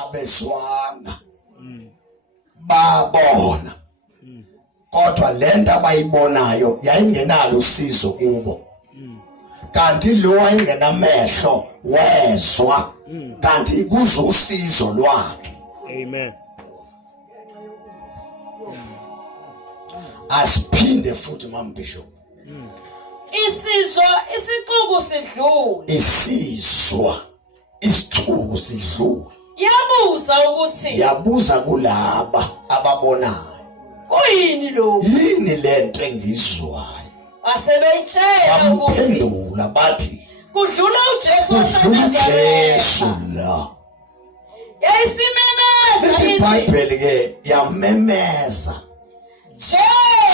abeswanga babona kodwa lento abayibonayo yayingenalo usizo kubo kanti lo wayengenamehlo wezwa kanti kuzo usizo lwakhe. Amen. Asiphinde futhi mambisho isizwa isixuku sidlule isizwa isixuku sidlule yabuza kulaba ababonayo kuyini lo yini lento engizwayo asebeyitshela ukuthi baphendula bathi kudlula uJesu waseNazaretha la yayisimemeza iBhayibheli ke yamemeza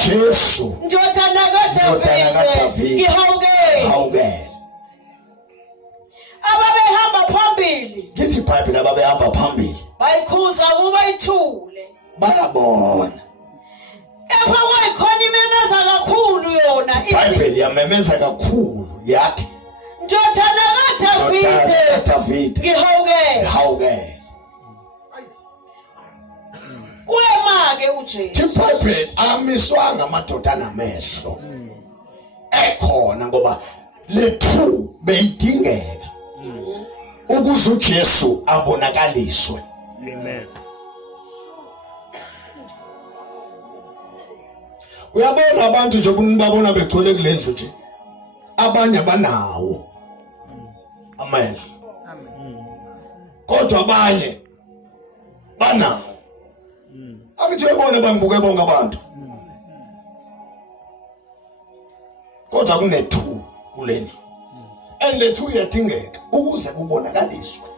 Jesu ndodana kaDavide ihawukele ababehamba phambili ngithi iBhayibheli ababehamba phambili bayikhuza kuba ithule bayabona epha kwayikhona imemeza kakhulu yona iBhayibheli yamemeza kakhulu yathi ndodana kaDavide ihawukele Uyema-ke uJesu iBhayibheli amiswanga amadodana amehlo ekhona ngoba lethu beyidingeka ukuze uJesu abonakaliswe. Amen. Uyabona abantu nje kunibabona begcwele kulendlu nje abanye banawo amehlo kodwa abanye banawo. Akithi uyabona bangibuke bonke abantu kodwa kunethu kuleli and lethu yadingeka ukuze kubonakaliswe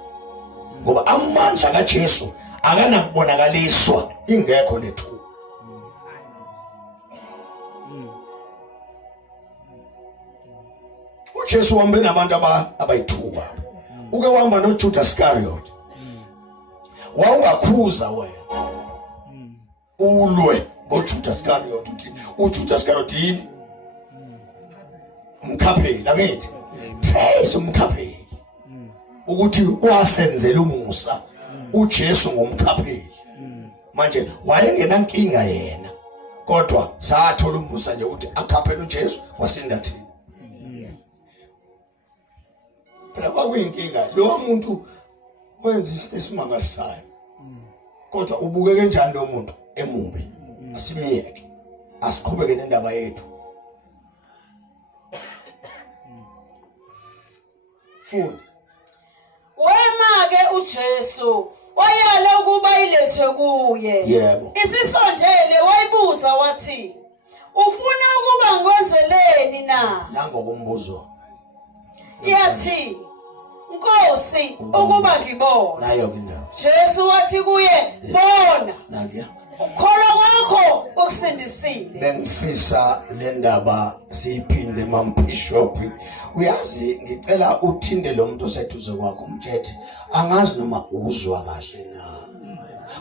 ngoba amandla kaJesu akanakubonakaliswa ingekho lethu. uJesu uhambe nabantu abayithuba uke uhamba noJudas Iscariot wawungakhuza wena ulwe ngoJudas Iscariot uthi uJudas Iscariot yini umkhapheli angithi praise umkhapheli ukuthi wasenzela umusa uJesu ngomkhapheli manje wayengenankinga yena kodwa sathola umusa nje ukuthi akhaphele uJesu wasinda thina. Phela kwakuyinkinga lo muntu wenza isimangalisayo kodwa ubukeke kanjani lo muntu emubi asimiyeke asiqhubeke nendaba yethu futhi wema-ke uJesu wayala ukuba ilethwe kuye. Yebo. Isisondele wayibuza wathi ufuna ukuba ngikwenzeleni na? nangokumbuzo Yathi Nkosi ukuba ngibona. nayo kindawo Jesu wathi kuye bona nakuya ukholwa kwakho ukusindisile. bengifisa le ndaba siyiphinde mampishop uyazi ngicela uthinde lo muntu oseduze kwakho umthethe angazi noma uzwa kahle na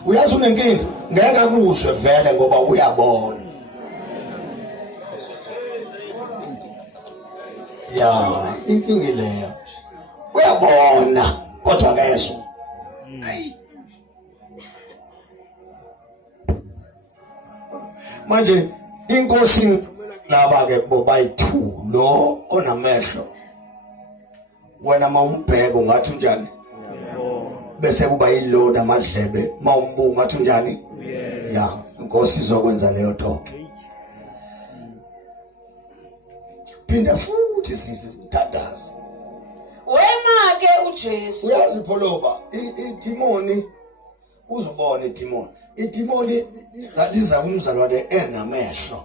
uyazi unenkinga ngeke akuzwe vele ngoba uyabona ya inkinga leyo uyabona kodwa akayezwa manje inkosi laba ke bobayithu lo onamehlo wena mawumbheka ungathi unjani bese kuba yilona amadlebe mawumbuka ungathi unjani ya inkosi izokwenza leyo talk phinda futhi sisithandaza Wema-ke uJesu uyazi pholoba idimoni uzobona idimoni ngaliza kumzalwane enamehlo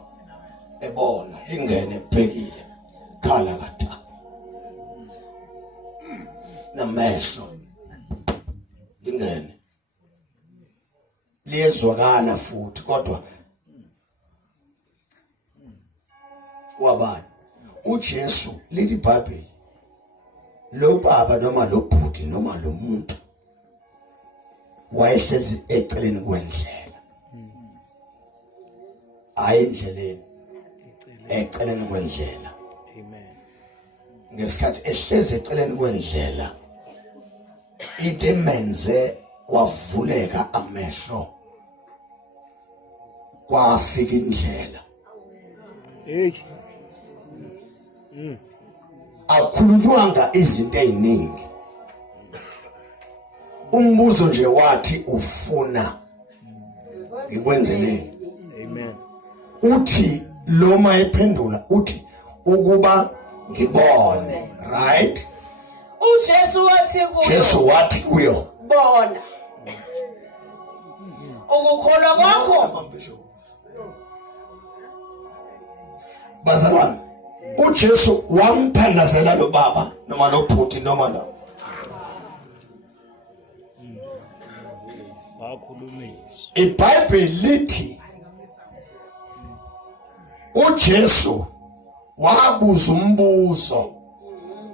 ebona lingene ebhekile khala katha namehlo lingene liyezwakala futhi kodwa wabani uJesu lithi iBhayibheli lo baba noma lo bhuti noma lo muntu wayehlezi eceleni kwendlela ayindleleni eceleni kwendlela Amen. ngesikhathi ehlezi eceleni kwendlela into emenze wavuleka amehlo kwafika indlela. Hey. Akhulunywanga izinto eziningi. Umbuzo nje wathi ufuna ngikwenzeleni. Amen. Uthi lo mayephendula uthi ukuba ngibone, right? uJesu wathi kuyo Jesu wathi kuyo bona ukukholwa kwakho. Bazalwane, uJesu wamthandazela lo baba noma lo bhuti noma lo. Wakhulumisa. iBhayibheli lithi uJesu wabuza umbuzo,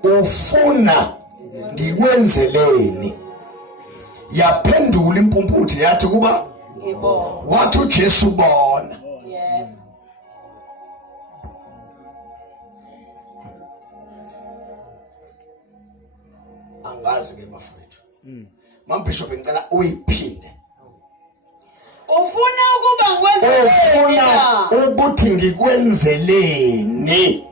ufuna ngikwenzeleni? Yaphendula impumputhi yathi kuba Ngibona. wathi uJesu bona. Yebo. Angazi ke bafowethu. Mambishop ngicela uyiphinde. Ufuna ukuba ngikwenzeleni Ufuna na? ukuthi ngikwenzeleni?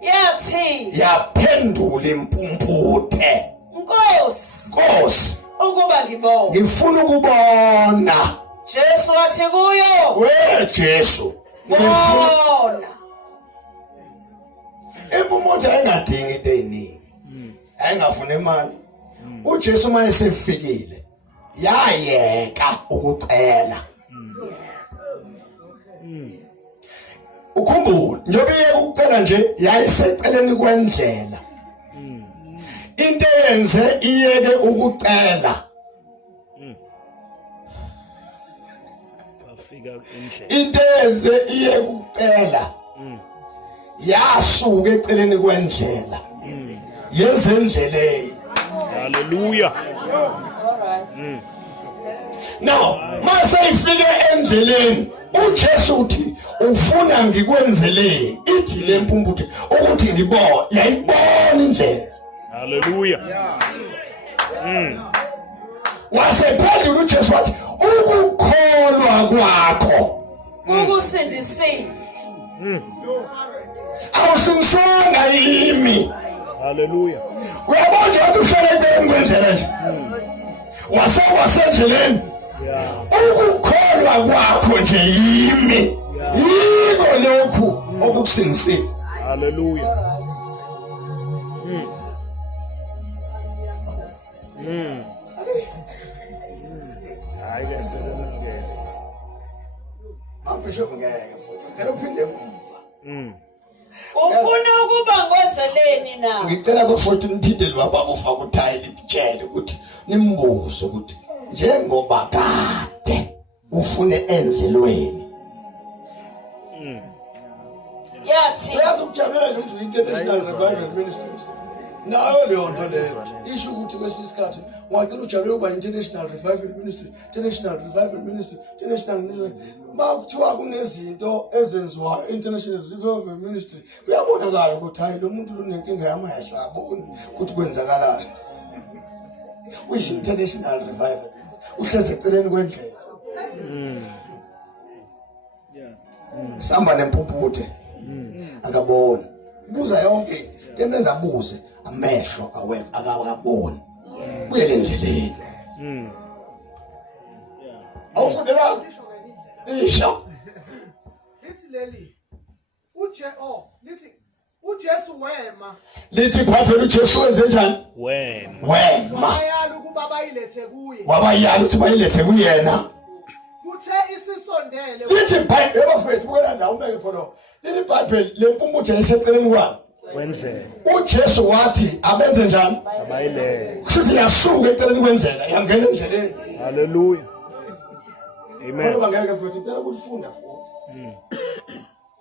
Yathi Yaphendula impumputhe, Nkosi Nkosi, ukuba ngibone. ngifuna ukubona. Jesu wathi kuyo We Jesu, ngifuna. bona. Impumuthe engadingi into eziningi. Ayingafuna imali. uJesu mayesefikile yayeka ukucela. Ukhumbule njengoba iyeke ukucela nje yayiseceleni kwendlela. Into yenze iyeke ukucela. Bafika endlela. Into yenze iyeke ukucela. Yasuka eceleni kwendlela. Yezendleleni. Hallelujah. All right. Now, mase ifike endleleni, uJesu uthi ufuna ngikwenzeleni? Ithi le mpumputhe ukuthi ngibone, yayibona indlela. Hallelujah. Wasephendula uJesu wathi ukukholwa kwakho Ukusindisile. awusinswanga yimi. Hallelujah. Uyabona ukuthi uhlele eceleni kwendlela nje. Wasendleleni. Ukukholwa kwakho nje yimi. Yiko lokhu okukusindisile. Hallelujah. Hayi ke sebenake. Mabishop ngeke futhi ngicela uphinde emuva. Ufuna ukuba ngikwenzeleni na? Ngicela bafuthi nithinde lwababa ufaka uthayile libitshele ukuthi nimbuze ukuthi njengoba kade ufune enzelweni. Yathi Uyazi ukujabulela ukuthi international revival ministries. Nayo leyo nto leyo isho ukuthi kwesinye isikhathi wacela ujabulela ukuba international revival ministry, international revival ministry, international ministry. Bakuthiwa kunezinto ezenziwa international revival ministry. Kuyabonakala ukuthi hayi lo muntu unenkinga yamahla aboni ukuthi kwenzakalani. Uyi-international revival. Uhlezi eceleni kwendlela. Samba nempumputhe. Akaboni. Buza yonke kemenza buze amehlo awekho akaboni. Buyele endleleni. Awufundela isha. Lithi leli lithi uJesu wema Lithi phaphela uJesu wenze njani? Wema. Wema. bayala ukuba bayilethe kuye Wabayala ukuthi bayilethe kuyena. kuthe isisondele Lithi Bible ebafethu bukela ndawo umbeke phono. Lithi Bible lempumputhe iseceleni kwami. Wendlela. uJesu wathi abenze njani? Abayilethe. Sithi yasuka eceleni kwendlela yangena endleleni. Hallelujah. Amen. Kodwa ngeke futhi ngicela ukufunda futhi.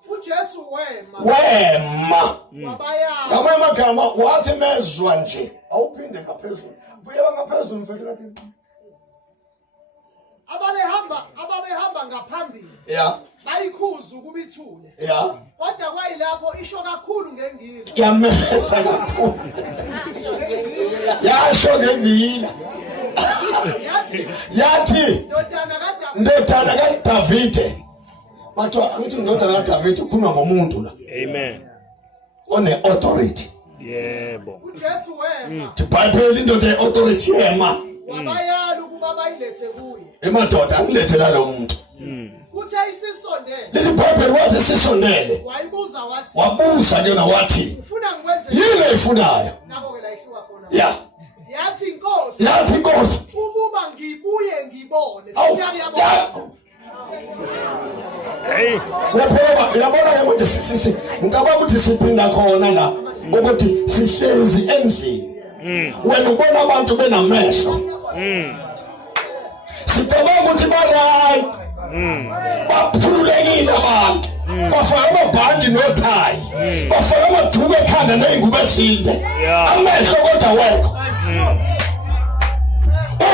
uJesu wema Wema. wabayala Ngamanye amagama wathi mezwa nje awuphinde ngaphezulu. Buyela ngaphezulu mfethu kathi. ababehamba ngaphambili Yeah. bayikhuza ukubithule Yeah. kodwa kwayilapho isho kakhulu ngengilo Yamesa kakhulu. Yasho ngengila. yathi yathi ndodana kaDavide. Mathiwa angithi ndodana kaDavide ukhuluma ngomuntu la. Amen. One authority. Yebo. uJesu wema iBhayibheli indoda ye-authority yema. wabayala ukuba bayilethe kuye. Emadoda angilethela lo muntu. Uthe isisondele. Leli Bhayibheli wathi sisondele. Wayibuza wathi. Wabuza yona wathi. Ufuna ngikwenze yini eyifunayo? nako ke la ihluka khona. Yeah. Yathi inkosi. Yathi inkosi. Ukuba ngibuye ngibone. Awu. Hey. Uyabona ke ukuthi sisi ngicabanga ukuthi siphinda khona la ukuthi sihlezi endlini. Wena ubona abantu benamehlo. Sicabanga ukuthi ba-right. Baphulekile abantu. Bafaka amabhandi nothayi. Bafaka amaduku ekhanda ney'ngubo ezinde. Amehlo kodwa wekho.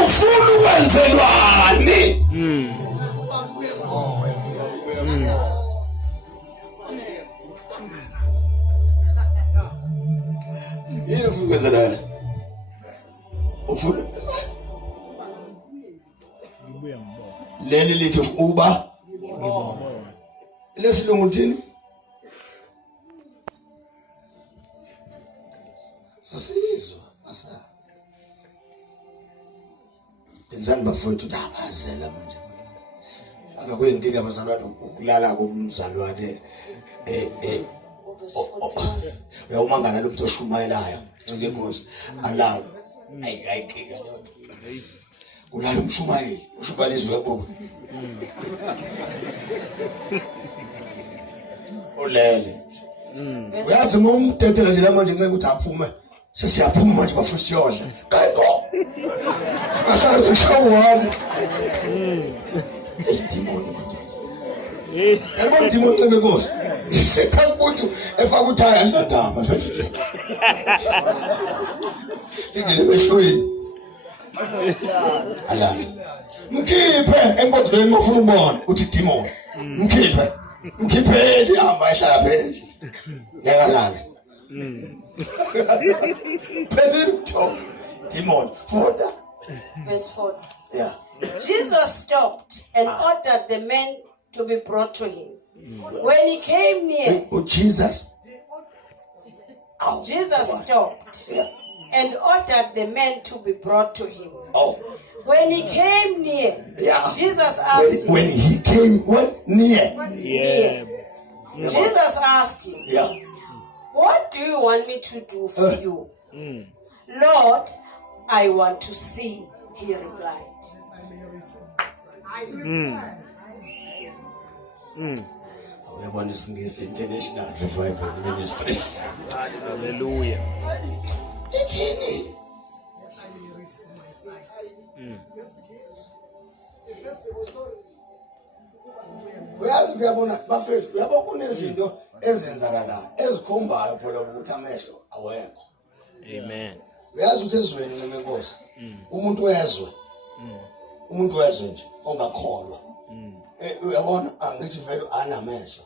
Ufuna ukwenzelwani? Yini ufuna ukwenzelwani? Ufuna leli lithi uba lesilungu thini? Sasizwa asa. Ngenzani bafowethu ndabazela manje. Akakuyinkinga abazalwane ukulala komzalwane uyawumangana lo muntu oshumayelayo ngengozi alawo ayikayinkinga lento. Ulala umshumayeli ushubayelizwe kakhulu. Olele. Uyazi ngomtetela nje manje ngeke ukuthi aphume. Sesiyaphuma manje bafuna siyodla. Kayiko. Asazi ukushawani. Idimoni manje. Yabona idimoni ngengozi. Sethanga umuntu efaka uthaya ndaba manje. Ingene mehlweni. Ala. Mkhiphe enkodweni ofuna ubona uthi demon. Mkhiphe. Mkhipheli hamba ehlala phezulu. Yakalala. Phezulu utho. Demon. Foda. Verse 4. Yeah. Jesus stopped and ordered the men to be brought to him. When he came near, Jesus. Jesus stopped Yeah. and ordered the men to be brought to him. Oh. When he came near, Yeah. Jesus asked him. When he came what near? Yeah. Jesus asked him, Yeah. "What do you want me to do for you?" "Lord, I want to see," he replied. Uyabona isingisi International Revival Ministries. Hallelujah. Ithini? Uyazi uyabona bafethu uyabona kunezinto ezenzakalayo ezikhombayo phela ukuthi amehlo awekho. Amen. Uyazi ukuthi ezweni nceme Nkosi. Umuntu wezwe. Umuntu wezwe nje ongakholwa. Uyabona angithi vele anamehlo.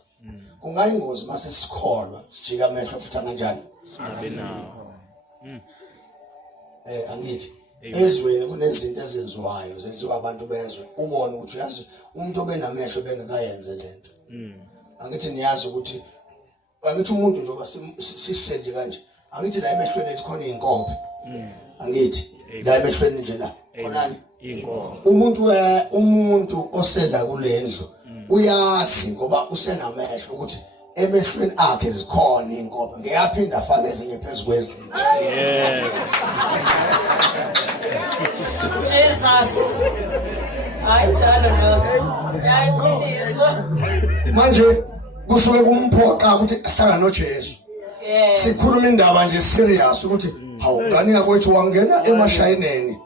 Kungayingozi mase sikholwa sijika amehlo futhi kanjani? Sabe nawo. Angithi ezweni kunezinto ezenziwayo zenziwa abantu bezwe ubone ukuthi uyazi umuntu obenamehlo bengekayenze lento. Angithi niyazi ukuthi angithi umuntu njengoba sisihleli kanje angithi la emehlweni ethu khona izinkobe. Angithi la emehlweni nje la khonani inkobe. Umuntu osela kulendlu uyazi ngoba usenamehlo ukuthi emehlweni akhe zikhona izinkobe. Ngiyaphinda afake ezinye phezulu kwezinye. Yeah. Jesus. Hayi njalo lo. Yayiqiniso. Manje kusuke kumphoqa ukuthi ahlangane noJesu. Yeah. Sikhuluma indaba nje serious ukuthi awungani yakwethu wangena emashayineni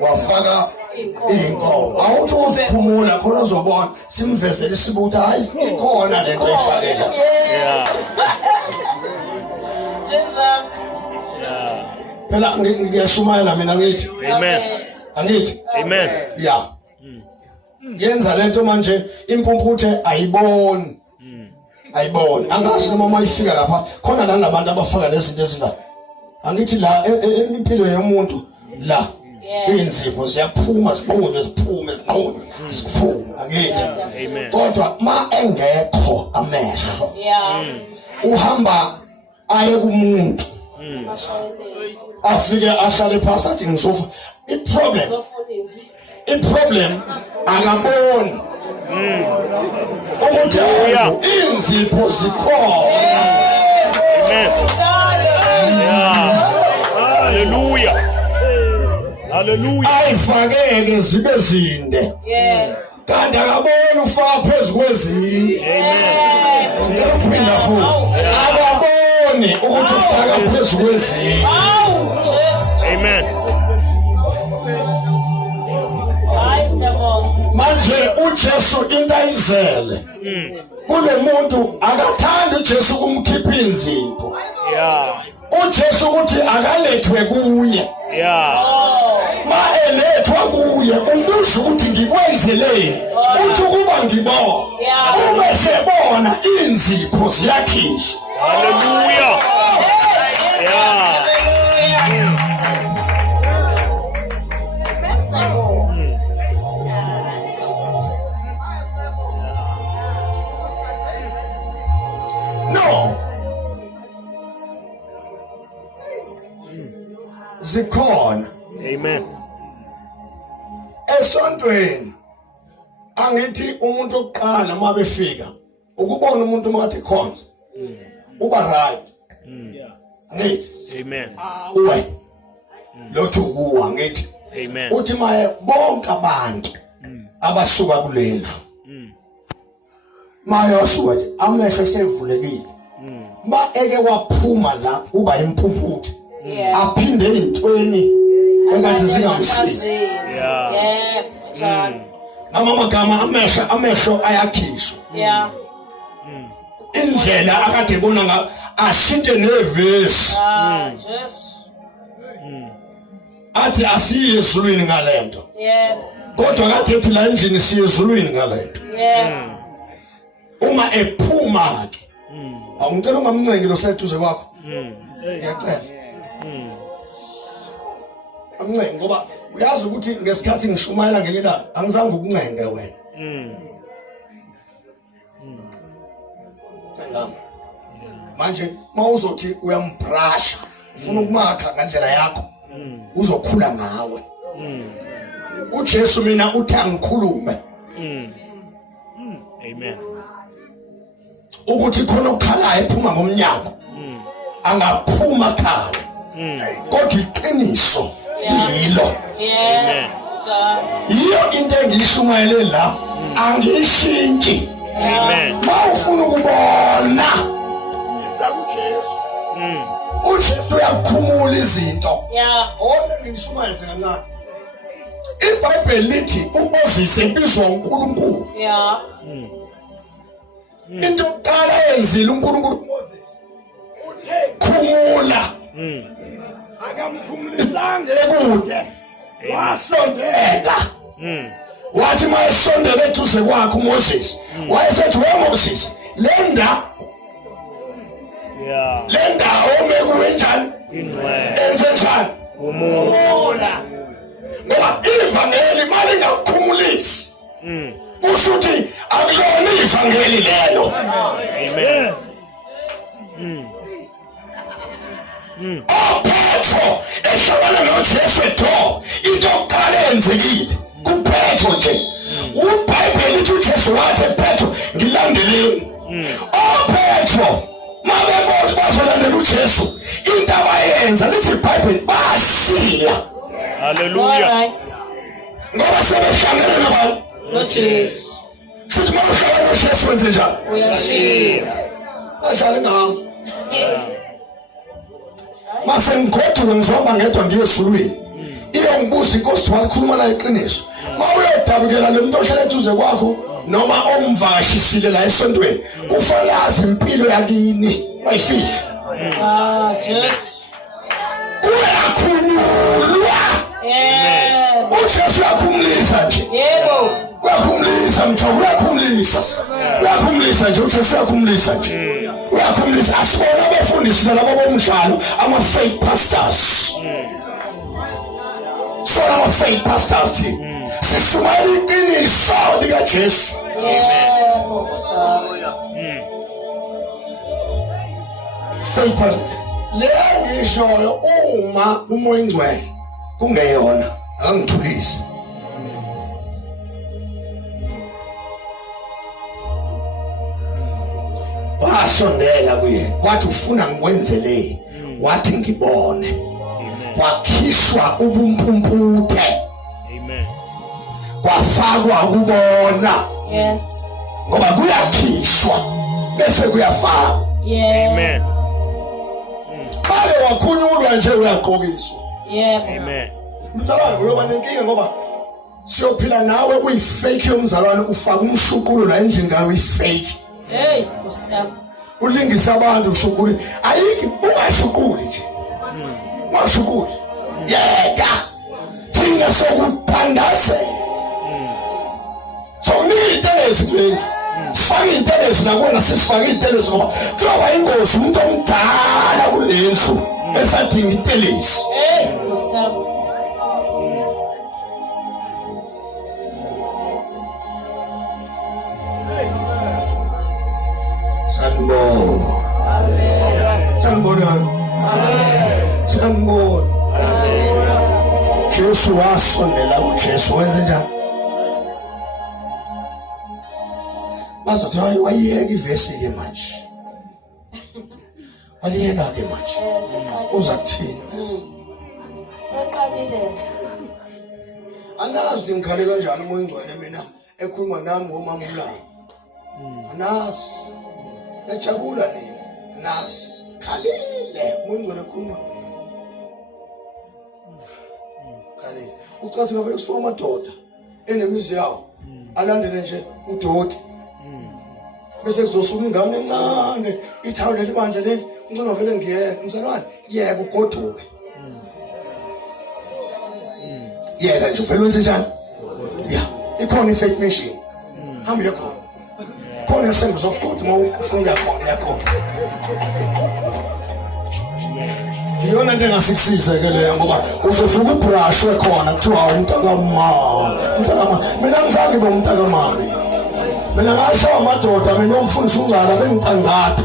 wafaka inkomo. Awuthi uzikhumula khona uzobona simvezele sibuthi hayi ikhona lento efakela. Yeah. Jesus. Yeah. Phela ngiyashumayela mina ngithi. Amen. Angithi? Amen. Yeah. Yenza lento manje impumputhe ayiboni. Ayiboni. Angazi noma mayifika lapha khona labantu abafaka lezi zinto ezila. Angithi la impilo yomuntu la Inzipho ziyaphuma ziqhunywe ziphume ziqhunywe ziphume akithi. Amen. Kodwa ma engekho amehlo uhamba aye kumuntu afike ahlale phansi athi ngizofa. I-problem akaboni ukuthi inzipho zikhona. Hallelujah. Hallelujah. Ayifakeke zibe zinde. Kanti akaboni ufaka phezu kwezinye. Ngicela ukuphinda futhi. Akaboni ukuthi ufaka phezu kwezinye. Amen. Manje uJesu into ayizele kule muntu akathanda uJesu kumkhipha inzipho. uJesu ukuthi akalethwe kuye. Ma elethwa kuye ubusho ukuthi ngikwenzeleni uthi kuba ngibona uma sebona inzipho ziyakhisha. Hallelujah. No. Zikhona. Amen. Esontweni angithi umuntu oqala uma befika ukubona umuntu mathi khonza uba right. Angithi. Amen. Uwe lothu kuwa ngithi. Amen. Uthi maye bonke abantu abasuka kulela mayasuka nje amehlo sevulekile ma eke waphuma la uba impumputhi aphinde ezintweni engathi zingamsizi. Noma magama amehlo ayakhishwa. Indlela akade ebona nga ashinte nevesi athi asiye ezulwini ngalento. Kodwa kade ethi la endlini siye ezulwini ngalento. Uma ephuma ke awungicela ungamncengi lo hlethuze kwakho. Ngiyacela. Amncengi ngoba uyazi ukuthi ngesikhathi ngishumayela ngelilanga angizange ukuncenge wena. Manje mawuzothi uyambrasha ufuna ukumakha ngandlela yakho uzokhula ngawe. uJesu mina uthi angikhulume. Amen. Ukuthi khona ukukhala ephuma ngomnyango angaphuma khala kodwa iqiniso yilo. Amen. Iyo into engiyishumayele la angishintshi. Amen. Mawufuna ukubona isakuJesu uJesu uyakhumula izinto. Ona ngishumayeze kancane. iBhayibheli lithi uMoses ebizwa uNkulunkulu. Into yokuqala yenzile uNkulunkulu kuMoses uthe khumula. Akamkhumulisanga ekude wasondela. Wathi mayesondela eduze kwakhe uMoses wayesethi weMoses lenda mekuwenjani enze njani khumula. Ngoba ivangeli mali ngakukhumulisi kusho ukuthi akulona ivangeli lelo. Amen. Petro ehlabana noJesu edo into yokuqala yenzekile kuPetro nje. uBhayibheli lithi uJesu wathi Petro ngilandeleni. Petro mabebona bazolandela uJesu into abayenza lithi iBhayibheli bashiya. Hallelujah. Ngoba sebehlangene nabantu noJesu futhi mawuhlangana noJesu wenze njani? uyashiya. Bahlale ngawo. Mase ngigoduke ngizomba ngedwa ngiye ezulwini. Iyongibuza inkosi walikhuluma la iqiniso. Mawuyodabukela lo muntu ohlala eduze kwakho noma omvashisile la esontweni kufanele azi impilo yakini bayifihla. Jesu Uyakhululwa. uJesu uyakhumulisa nje. Yebo. Uyakhumulisa mthoko uyakhumulisa. Uyakhumulisa nje uJesu uyakhumulisa nje. Uyakhumulisa asibona abafundisi labo bomdlalo ama fake pastors. sona ama-faith pastors sishumayela iqiniso likaJesu. Yebo. Faith pastor le ngishoyo uma umoya ingcwele kungeyona angithulise. Wasondela kuye wathi ufuna ngikwenzele, wathi ngibone, wakhishwa ubumpumputhe, Amen. kwafakwa kubona. Yes. Ngoba kuyakhishwa bese kuyafakwa. Yeah. Amen. Bale wakhunyulwa nje uyaqokiswa. Yebo. Amen. Mzalwane uyoba nenkinga ngoba siyophila nawe uyifake yomzalwane ufaka umshukulo la endlini ngayo uyifake. Hey, usam. Ulingisa abantu ushukuli. Ayiki ungashukuli nje. Ungashukuli. Yeka. Thina sokuphandaze. So niyitelezi kulenzi. Sifake intelezi nakuwena sifake intelezi ngoba kuyoba ingozi umuntu omdala kulenzi esadinga intelezi. Hey, usam. Sanibona. Sanibona. Sanibona. Jesu wasondela kuJesu wenze njani? Bazothi wayiyeka ivesi ke manje. Waliyeka ke manje. Uza kuthini? Saqalile. Anazi ngikhale kanjani umoya ingcwele mina ekhuluma nami ngomama uLanga. Anazi. Yajabula nini? Anazi. Khalile umoya ingcwele ekhuluma. Khalile. Ucathi ngavele kusuka amadoda enemizi yawo alandele nje udoti. Bese kuzosuka ingane encane ithawulela ibandla le ngicela vele ngiyeke mzalwane yeka ugoduke. Yeka nje uvele wenze njani? Yeah, ikhona ifaith mission. Hamba yakhona. Khona Assemblies of God mawufuna khona yakhona. Yona into engasikisise ke leyo ngoba uzofika ubrush ekhona kuthiwa umntakamama. Mina ngizange ngibe umntakamama. Mina ngasho amadoda mina umfundisi ungcala bengicangata.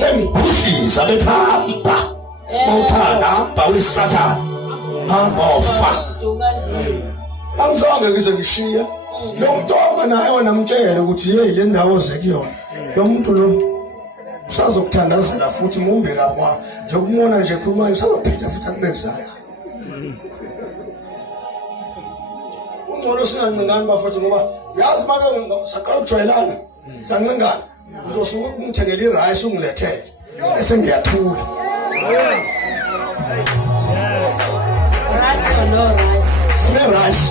Bengiphushisa bethamba. Bawuthanda hamba wisathana. Hamba ofa. Angizange ngize ngishiye. Lo muntu naye wena mtshele ukuthi hey le ndawo zekuyona. Lo muntu lo usazokuthandazela futhi mumbe kapha. Nje ukumona nje khuluma usazophinda futhi akubekuzanga. Ungcono singancingani bafethu ngoba yazi manje saqala ukujwayelana. Sancingana. Uzosuka kumthengela irice ungilethele. Bese ngiyathula. Rice or no rice? Sine-rice.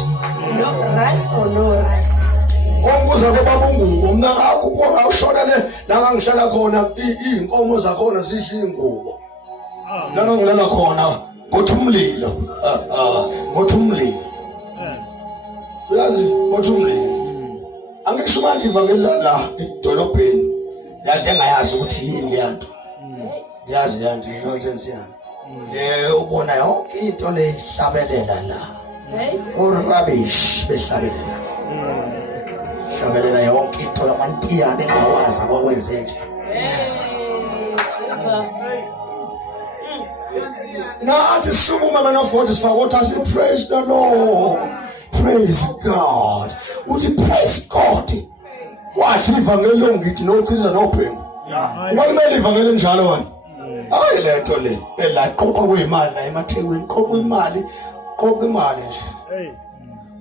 No rice or no rice? Ombuza baba ungubo mina ngakupho ngawushona le la ngangihlala khona inkomo zakhona zidla ingubo. La ngangilala khona ngothi umlilo. Ngothi umlilo. Uyazi ngothi umlilo. Angisho manje ivangeli la edolobheni. Yanto engayazi ukuthi yini yanto. Yazi yanto nonsense yana. Ubona yonke into le ihlabelela la. Rubbish behlabelela. Hlabelela yonke into yamantiyane engawazi abakwenze nje. Nathi sukuma man of God is for what has praise the Lord. Praise God. Uthi praise God. Wathi ivangeli longithi nochitha nophembu. Ngokumele ivangeli njalo wena. Hayi lento le elaqoqwa kwemali la emathekwini qoqwa imali qoqa imali nje. Hey.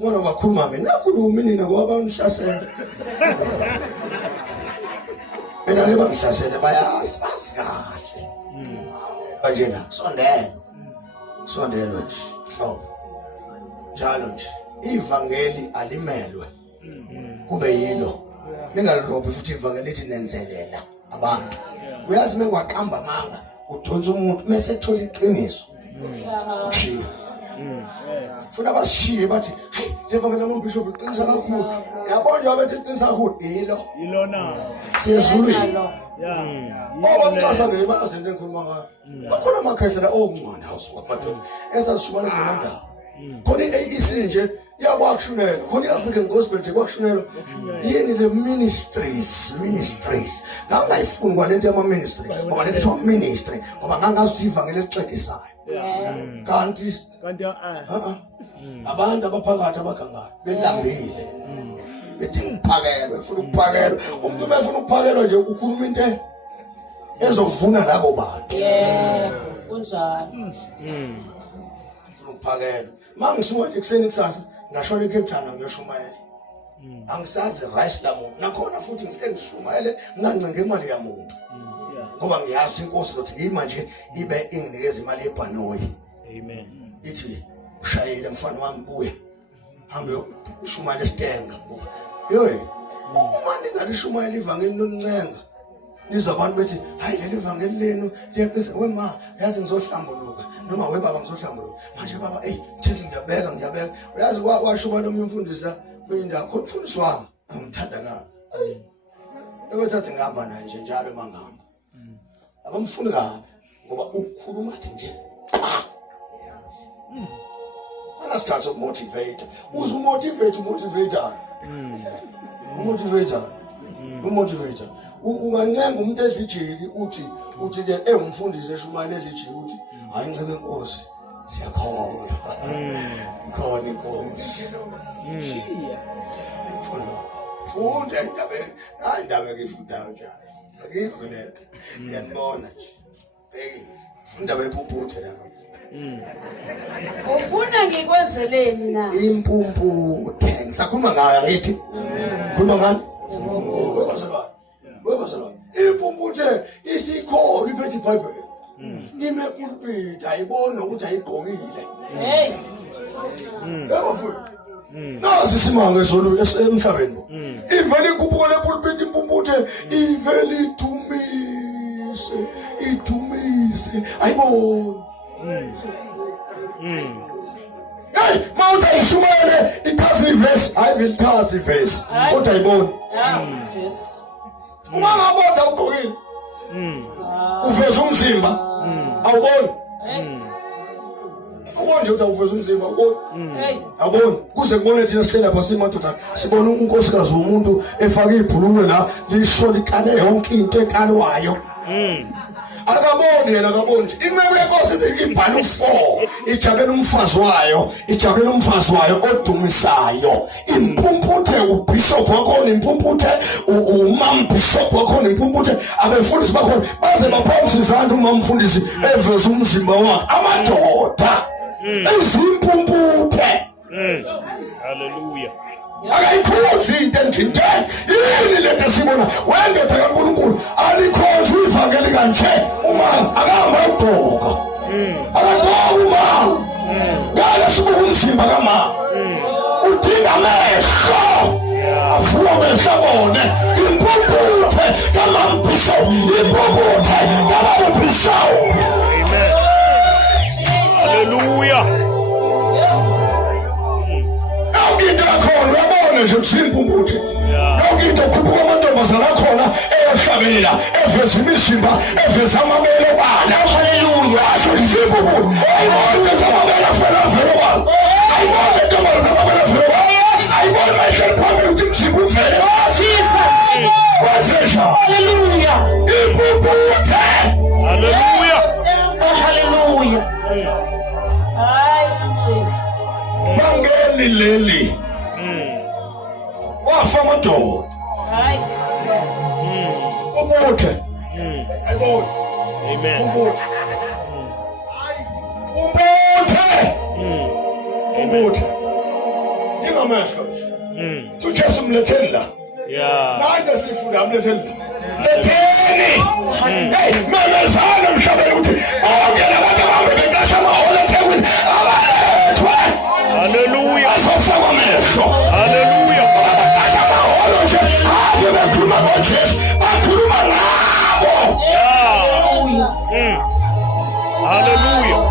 Ngoba bakhuluma mina nakhuluma nina ngoba banihlasela. Mina ke bangihlasela bayazi basikahle. Manje na sondela. Sondela nje. Hlobo. Njalo nje. Ivangeli alimelwe. Kube yilo. Ningalirobhi futhi ivangeli lithi nenzelela abantu. Uyazi mengwaqamba amanga udonsa umuntu mase ethola iqiniso. Kushiya. Funa bashiye bathi hayi levangeli lamoBishop iqinisa kakhulu. Yabona bathi iqinisa kakhulu ilo na. Siyezulwini. Ngoba mxasa nje bayazi into engikhuluma ngayo. Bakhona amakhehla la ongcwane house wamadoda. Esasishumana singenandaba. khona i-AEC nje yakwakushunyelwa, khona i-African Gospel nje kwakushunyelwa. Yini le ministries ngangayifuni kwalento yama-ministries ngoba lento ethiwa ministry ngoba ngangazi ukuthi ivangeli elixegisayo kanti abantu abaphakathi abagangayo belambile bethi ngiphakelwe ufuna ukuphakelwa. Umuntu befuna ukuphakelwa nje ukhuluma into ezovuna labo bantu kunjalo ufuna ukuphakelwa. Mangisuka nje kuseni kusasa ngashona eCape Town ngiyoshumayela angisazi rice la muntu nakhona futhi ngifike ngishumayele ngancenga imali yamuntu ngoba ngiyazi inkosi ukuthi ngiyima nje ibe inginikeza imali yebhanoyi. Amen. Ithi ushayile mfana wami buya hambe ushumayela esitenga yoy uma ninganishumayela ivangeli loncenga nizwa abantu bethi hayi leli ivangeli lenu liyaqiza wema yazi ngizohlambuluka noma webaba ngizohlambuluka manje baba thithi ngiyabeka uyazi washumayela omunye umfundisi la kwenye indawo khona umfundisi wami angithanda kabi ekuthathe ngihamba naye nje njalo mangihamba abamfuni kabi ngoba ukukhuluma athi nje anasikhathi sokumotivate umotivator ungancenga umuntu edlijiki uthi ke umfundisi eshumayela edlijiki uthi hayi ncike inkosi siyakholwa khona inkosi funda indaba ngifundayo njalo ngiyivulele ngiyabona nje funda bephuputhe la ufuna ngikwenzeleni na impumputhe ngisakhuluma ngayo ngithi ngikhuluma ngani webazalwane impumputhe isikhona iphethe iBhayibheli ime pulpit ayibona ukuthi ayigqokile yebo futhi nasi isimanga esolu emhlabeni ivele ikhuphuka le pulpit impumputhe ivele idumise ayibona hey mawuthi ayishumayele ithazi ivesi ayivile ithazi ivesi kodwa ayibona uma ngabotha ugqokile uveza umzimba awuboni awuboni nje ukuthi uveza umzimba awuboni kuze kubone thina sihleli lapha simadoda sibona unkosikazi womuntu efake ibhulukwe la lisho likale yonke into ekalwayo akaboni yena akaboni nje incebe yenkosi izibhala u4 ijabela umfazi wayo odumisayo impumputhe ubishop wakho impumputhe umam bishop wakho impumputhe abefundisi bakho baze baphamisa izandla umamfundisi eveza umzimba wakhe amadoda ezimpumputhe Hallelujah. akayikhozi into endlinte yini lento esibona wendoda kaNkulunkulu alikhonza ivangeli kanje uma akahamba egqoka akagqoma ngale sibuka umzimba kama udinga amehlo avuka amehlo abone impumputhe kamambisho impumputhe kamambisho. Amen. Hallelujah. Into yakhona uyabona nje kusimpumputhe yonke into khuphuka amantombazana akhona eyohlabelela eveza imizimba eveza amabele bala. Haleluya asho simpumputhe ayibona into amabele afela bala ayibona into amabele afela bala ayibona mayishela phambili ukuthi imizimba uvele Jesus wazesha. Haleluya impumputhe. Hallelujah. Hallelujah. Vangeli leli wafa amadoda umuthe ayibona Amen. umuthe dingamehlo tuJesu mletheni la nade sifunda mletheni letheni hey memezana mhlabeni ukuthi ongena abantu abahambe bentasha amaholo eThekwini abalethwe. Hallelujah. Asofaka amehlo. Hallelujah. Abakasha amaholo nje ave bekhuluma ngoJesu bakhuluma ngabo. Hallelujah.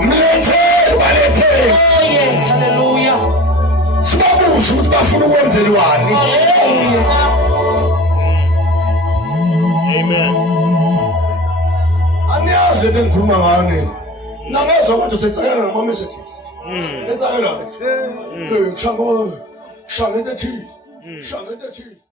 Mletheni baletheni. Yes, hallelujah. Sibabuza ukuthi bafuna ukwenzelwani. Amen. Aniyazi into engikhuluma ngani nangezwa manje uthethakala ngama-messages enzakela-ke shangento ethile shangento ethile